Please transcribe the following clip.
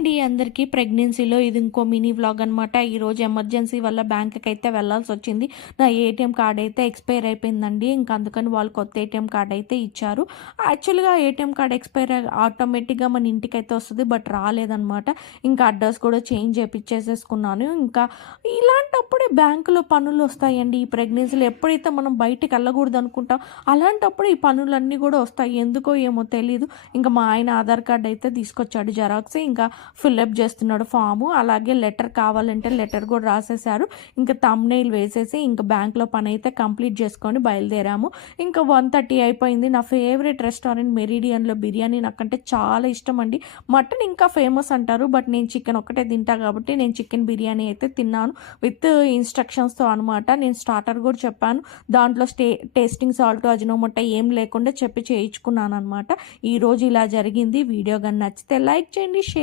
అండి అందరికీ. ప్రెగ్నెన్సీలో ఇది ఇంకో మినీ వ్లాగ్ అనమాట. ఈరోజు ఎమర్జెన్సీ వల్ల బ్యాంక్కి అయితే వెళ్ళాల్సి వచ్చింది. నా ఏటీఎం కార్డ్ అయితే ఎక్స్పైర్ అయిపోయిందండి. ఇంకా అందుకని వాళ్ళు కొత్త ఏటీఎం కార్డ్ అయితే ఇచ్చారు. యాక్చువల్గా ఏటీఎం కార్డ్ ఎక్స్పైర్ ఆటోమేటిక్గా మన ఇంటికైతే వస్తుంది, బట్ రాలేదనమాట. ఇంకా అడ్రస్ కూడా చేంజ్ చేయించేసేసుకున్నాను. ఇంకా ఇలాంటప్పుడే బ్యాంకులో పనులు వస్తాయండి. ఈ ప్రెగ్నెన్సీలో ఎప్పుడైతే మనం బయటికి వెళ్ళకూడదు అనుకుంటాం, అలాంటప్పుడు ఈ పనులన్నీ కూడా వస్తాయి. ఎందుకో ఏమో తెలీదు. ఇంకా మా ఆయన ఆధార్ కార్డ్ అయితే తీసుకొచ్చాడు జెరాక్స్. ఇంకా ఫిల్అప్ చేస్తున్నాడు ఫాము. అలాగే లెటర్ కావాలంటే లెటర్ కూడా రాసేశారు. ఇంకా థంబ్నెయిల్ వేసేసి ఇంకా బ్యాంక్లో పని అయితే కంప్లీట్ చేసుకొని బయలుదేరాము. ఇంకా 1:30 అయిపోయింది. నా ఫేవరెట్ రెస్టారెంట్ మెరిడియన్లో బిర్యానీ నాకంటే చాలా ఇష్టం అండి. మటన్ ఇంకా ఫేమస్ అంటారు, బట్ నేను చికెన్ ఒక్కటే తింటా కాబట్టి నేను చికెన్ బిర్యానీ అయితే తిన్నాను విత్ ఇన్స్ట్రక్షన్స్తో అనమాట. నేను స్టార్టర్ కూడా చెప్పాను, దాంట్లో టేస్టింగ్ సాల్ట్ అజినోమోటో ఏం లేకుండా చెప్పి చేయించుకున్నాను అనమాట. ఈరోజు ఇలా జరిగింది. వీడియో కానీ నచ్చితే లైక్ చేయండి, షేర్